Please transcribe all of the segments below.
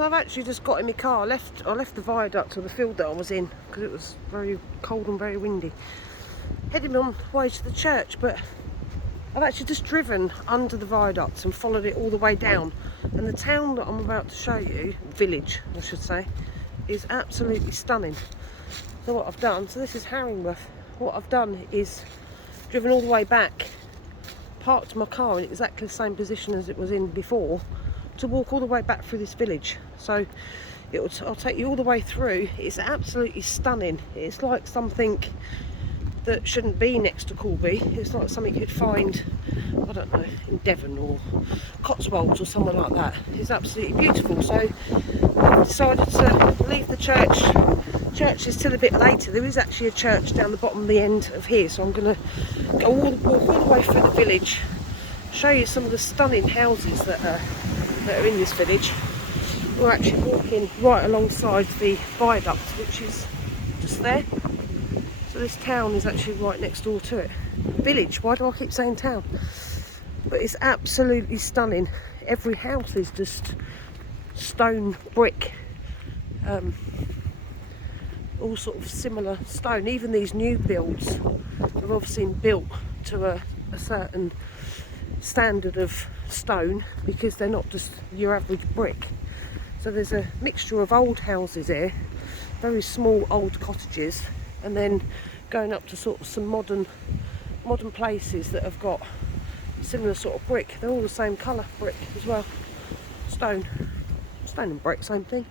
So I've actually just got in my car. I left the viaduct or the field that I was in because it was very cold and very windy. Heading on the way to the church, but I've actually just driven under the viaduct and followed it all the way down. And the town that I'm about to show you, village I should say, is absolutely stunning. So what I've done, so this is Harringworth. What I've done is driven all the way back, parked my car in exactly the same position as it was in before, to walk all the way back through this village. So I'll take you all the way through. It's absolutely stunning. It's like something that shouldn't be next to Corby. It's like something you'd find, I don't know, in Devon or Cotswolds or somewhere like that. It's absolutely beautiful. So I've decided to leave the church. Church is still a bit later. There is actually a church down the bottom of the end of here, so I'm going to walk all the way through the village, show you some of the stunning houses that are in this village. We're actually walking right alongside the viaduct, which is just there. So this town is actually right next door to it. Village, why do I keep saying town? But it's absolutely stunning. Every house is just stone brick. All sort of similar stone. Even these new builds have obviously been built to a certain standard of stone, because they're not just your average brick. So there's a mixture of old houses here, very small old cottages, and then going up to sort of some modern places that have got similar sort of brick. They're all the same colour brick as well. Stone and brick, same thing.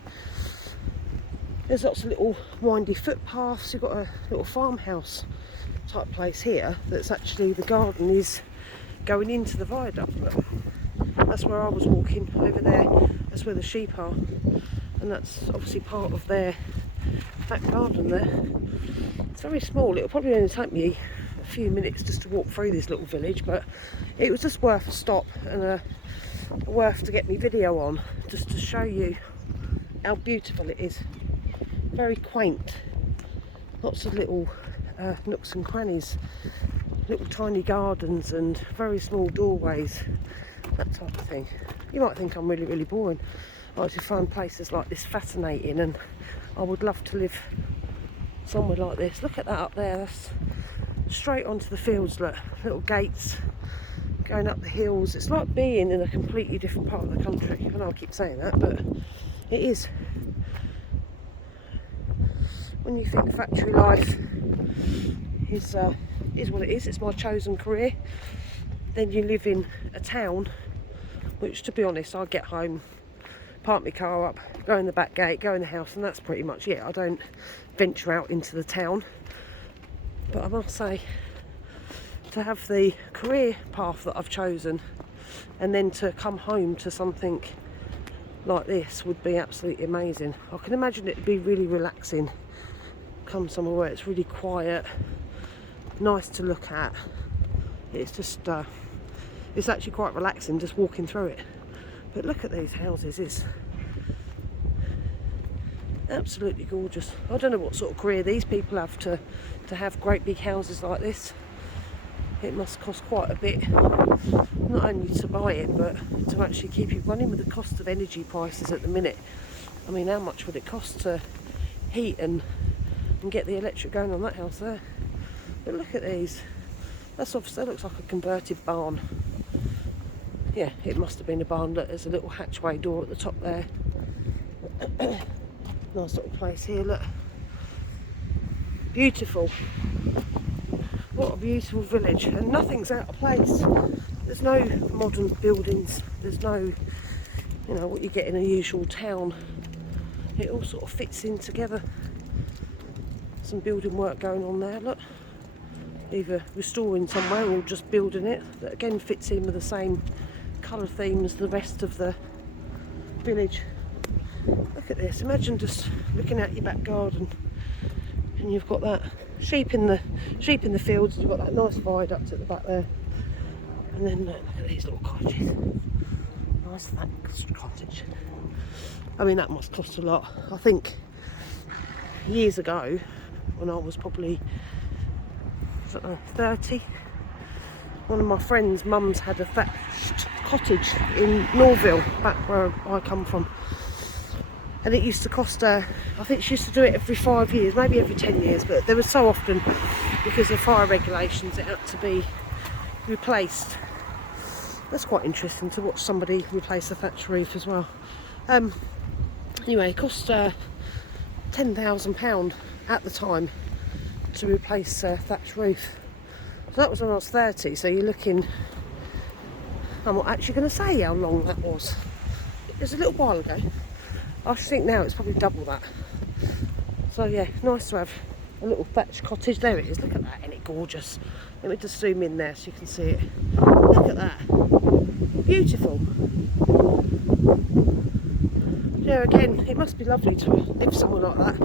There's lots of little windy footpaths. You've got a little farmhouse type place here that's actually, the garden is going into the viaduct. That's where I was walking over there. That's where the sheep are, and that's obviously part of their back garden there. It's very small. It'll probably only take me a few minutes just to walk through this little village, but it was just worth a stop and worth to get me video on, just to show you how beautiful it is. Very quaint. Lots of little nooks and crannies, little tiny gardens and very small doorways, that type of thing. You might think I'm really, really boring. I actually find places like this fascinating, and I would love to live somewhere like this. Look at that up there, that's straight onto the fields. Look, little gates going up the hills. It's like being in a completely different part of the country. I know I keep saying that, but it is. When you think factory life is what it is, it's my chosen career, then you live in a town, which, to be honest, I get home, park my car up, go in the back gate, go in the house, and that's pretty much it. I don't venture out into the town. But I must say, to have the career path that I've chosen, and then to come home to something like this, would be absolutely amazing. I can imagine it'd be really relaxing. Come somewhere where it's really quiet, nice to look at. It's just it's actually quite relaxing just walking through it. But look at these houses, it's absolutely gorgeous. I don't know what sort of career these people have to have great big houses like this. It must cost quite a bit, not only to buy it, but to actually keep it running, with the cost of energy prices at the minute. I mean, how much would it cost to heat and get the electric going on that house there? But look at these. That's obviously, that looks like a converted barn. Yeah, it must have been a barn. Look, there's a little hatchway door at the top there. Nice little place here, look. Beautiful. What a beautiful village, and nothing's out of place. There's no modern buildings, there's no, you know, what you get in a usual town. It all sort of fits in together. Some building work going on there, look. Either restoring somewhere or just building it. That again fits in with the same colour theme as the rest of the village. Look at this, imagine just looking at your back garden and you've got that sheep in the fields, and you've got that nice viaduct at the back there. And then look at these little cottages. Nice thatched cottage. I mean, that must cost a lot. I think years ago, when I was probably, I don't know, 30, one of my friends' mums had a thatched cottage in Norville, back where I come from. and it used to cost her, I think she used to do it every 5 years, maybe every 10 years, but there was so often, because of fire regulations, it had to be replaced. That's quite interesting to watch somebody replace a thatch roof as well. Anyway, it cost £10,000 at the time to replace a thatch roof. So that was when I was 30, so you're looking, I'm not actually going to say how long that was. It was a little while ago. I think now it's probably double that. So yeah, nice to have a little thatch cottage. There it is, look at that, isn't it gorgeous? Let me just zoom in there so you can see it. Look at that, beautiful. Yeah, again, it must be lovely to live somewhere like that,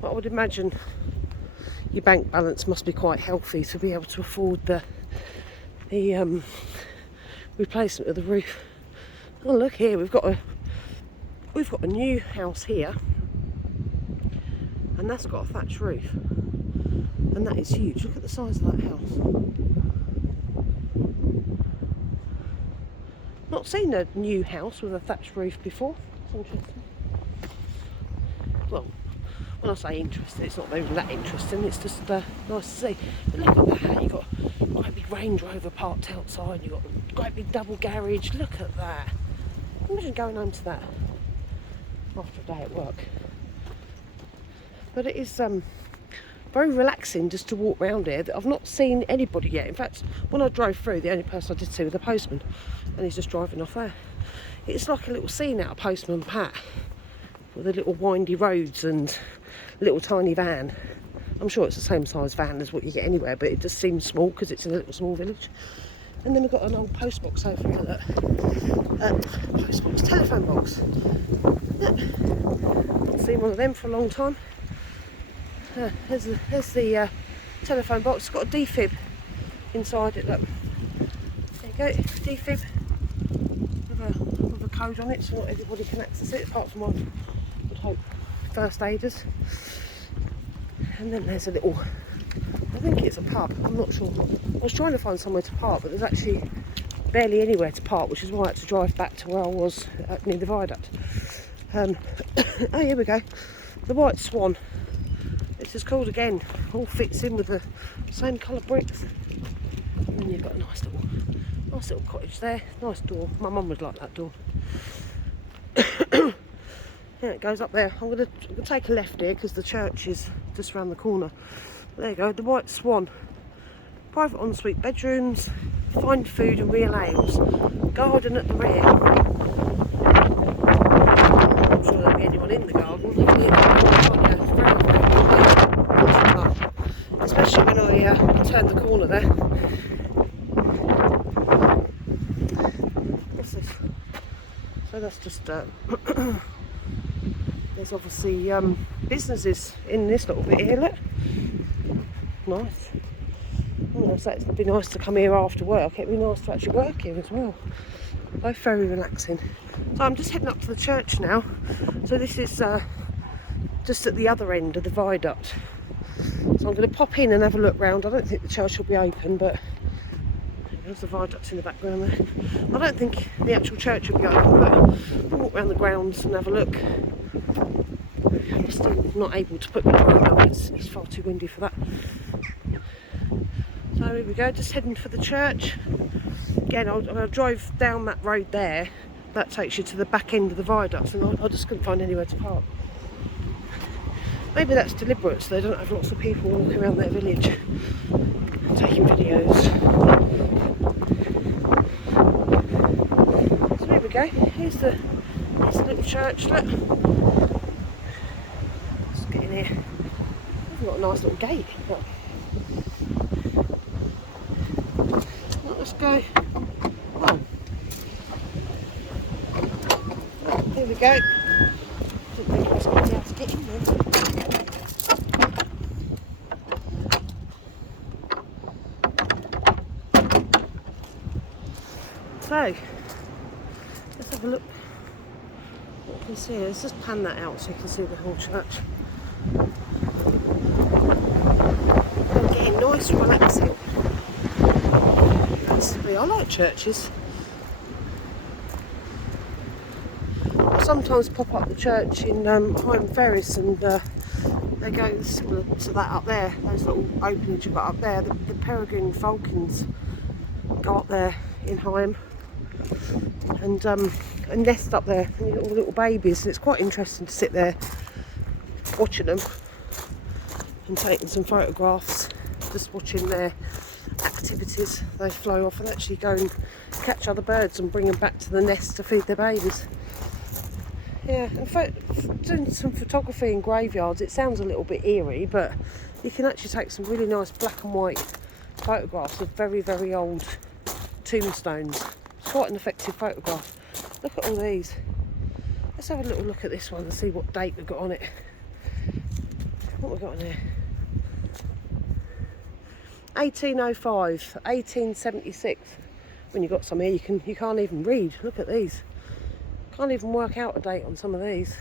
but I would imagine your bank balance must be quite healthy to be able to afford the replacement of the roof. Oh look here, we've got a new house here, and that's got a thatch roof, and that is huge. Look at the size of that house. Not seen a new house with a thatched roof before. It's interesting. Well, when I say interesting, it's not even that interesting, it's just nice to see. But look at that, you've got a great big Range Rover parked outside, you've got a great big double garage. Look at that. Imagine going home to that after a day at work. But it is very relaxing just to walk around here. I've not seen anybody yet. In fact, when I drove through, the only person I did see was the postman, and he's just driving off there. It's like a little scene out of Postman Pat, with the little windy roads and little tiny van. I'm sure it's the same size van as what you get anywhere, but it just seems small because it's in a little small village. And then we've got an old post box over here, look. Post box, telephone box. Look. Not seen one of them for a long time. There's the telephone box. It's got a defib inside it, look. There you go, defib with a code on it, so not everybody can access it, apart from, I would hope, first aiders. And then there's a little, I think it's a pub, I'm not sure. I was trying to find somewhere to park, but there's actually barely anywhere to park, which is why I had to drive back to where I was near the viaduct. Oh, here we go, the White Swan. It's just called again, all fits in with the same colour bricks. And then you've got a nice little cottage there, nice door. My mum would like that door. Yeah, it goes up there. I'm going to take a left here because the church is just around the corner. There you go, the White Swan. Private ensuite bedrooms, fine food and real ales. Garden at the rear. I'm sure there'll be anyone in the garden. Especially when I turn the corner there. What's this? So that's just there's obviously businesses in this little bit here, look. Nice. I'm going to say it'd be nice to come here after work. It'd be nice to actually work here as well. Both very relaxing. So I'm just heading up to the church now. So this is just at the other end of the viaduct. So I'm going to pop in and have a look round. I don't think the church will be open, but there's the viaduct in the background there. I don't think the actual church will be open, but we'll walk around the grounds and have a look. I'm still not able to put my drone up, it's far too windy for that. So here we go, just heading for the church. Again, I'll drive down that road there. That takes you to the back end of the viaduct, and I just couldn't find anywhere to park. Maybe that's deliberate, so they don't have lots of people walking around their village taking videos. So here we go, here's the little church, look. Let's get in here. We've got a nice little gate. Look. Let's go. Oh. Here we go. Didn't think I was going to be able to get in there. So, let's have a look what we can see. Let's just pan that out so you can see the whole church. Again, nice, relaxing. I like churches. sometimes pop up the church in Higham Ferris, and they go similar to that up there. Those little openings you've got up there. The peregrine falcons go up there in Higham and nest up there, and you've got all the little babies. And it's quite interesting to sit there watching them and taking some photographs, just watching their activities. They fly off and actually go and catch other birds and bring them back to the nest to feed their babies. Yeah, and doing some photography in graveyards, it sounds a little bit eerie, but you can actually take some really nice black and white photographs of very, very old tombstones. It's quite an effective photograph. Look at all these. Let's have a little look at this one and see what date we've got on it. What have we got on here? 1805, 1876. When you've got some here, you can't even read. Look at these. Can't even work out a date on some of these.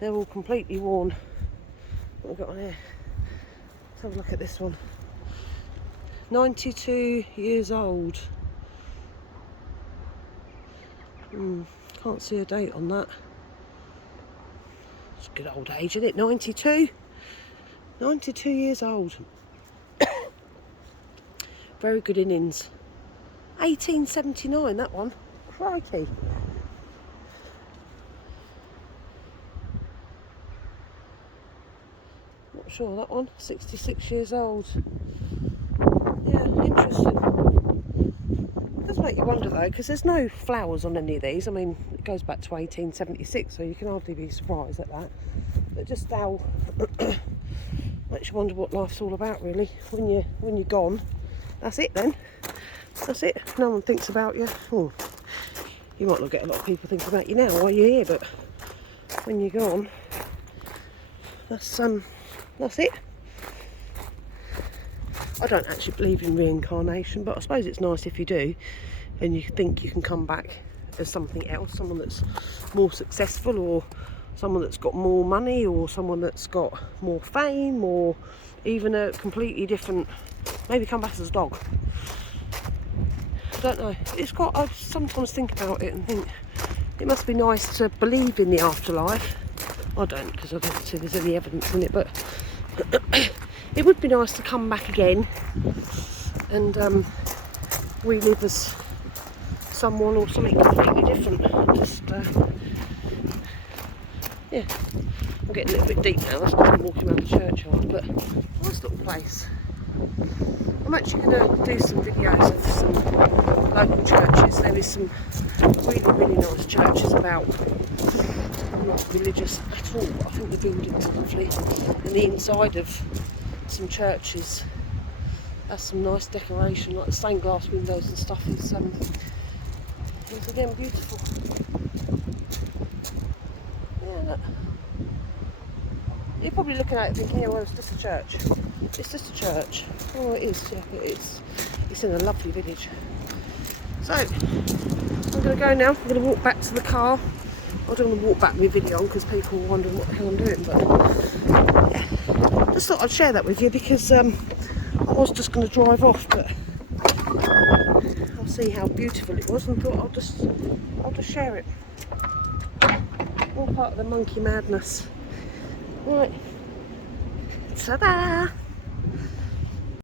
They're all completely worn. What have we got on here? Let's have a look at this one. 92 years old. Can't see a date on that. It's a good old age, isn't it? 92? 92 years old. Very good innings. 1879, that one. Crikey. Not sure that one. 66 years old. Yeah, interesting. It does make you wonder though, because there's no flowers on any of these. I mean, it goes back to 1876, so you can hardly be surprised at that. But just how makes you wonder what life's all about, really. When you're gone, that's it then. That's it. No one thinks about you. Oh, you might not get a lot of people thinking about you now while you're here, but when you're gone, that's it. I don't actually believe in reincarnation, but I suppose it's nice if you do, and you think you can come back as something else, someone that's more successful, or someone that's got more money, or someone that's got more fame, or even a completely different, maybe come back as a dog. I don't know. It's quite, I sometimes think about it and think it must be nice to believe in the afterlife. I don't, because I don't see there's any evidence in it, but it would be nice to come back again and relive as someone or something completely different. Just yeah, I'm getting a little bit deep now. That's because I'm walking around the churchyard, but nice little place. I'm actually going to do some videos of some local churches. There is some really, really nice churches about. I'm not religious at all, but I think the buildings are lovely. And the inside of some churches has some nice decoration, like the stained glass windows and stuff is again beautiful. Yeah, look. You're probably looking at it thinking, yeah, well, it's just a church. It's just a church. Oh, it is, yeah, it is. It's in a lovely village. So, I'm going to go now. I'm going to walk back to the car. I don't want to walk back with my video on because people are wondering what the hell I'm doing, but yeah. Just thought I'd share that with you because I was just going to drive off, but I'll see how beautiful it was and thought I'll just share it. All part of the monkey madness. Right. Ta-da!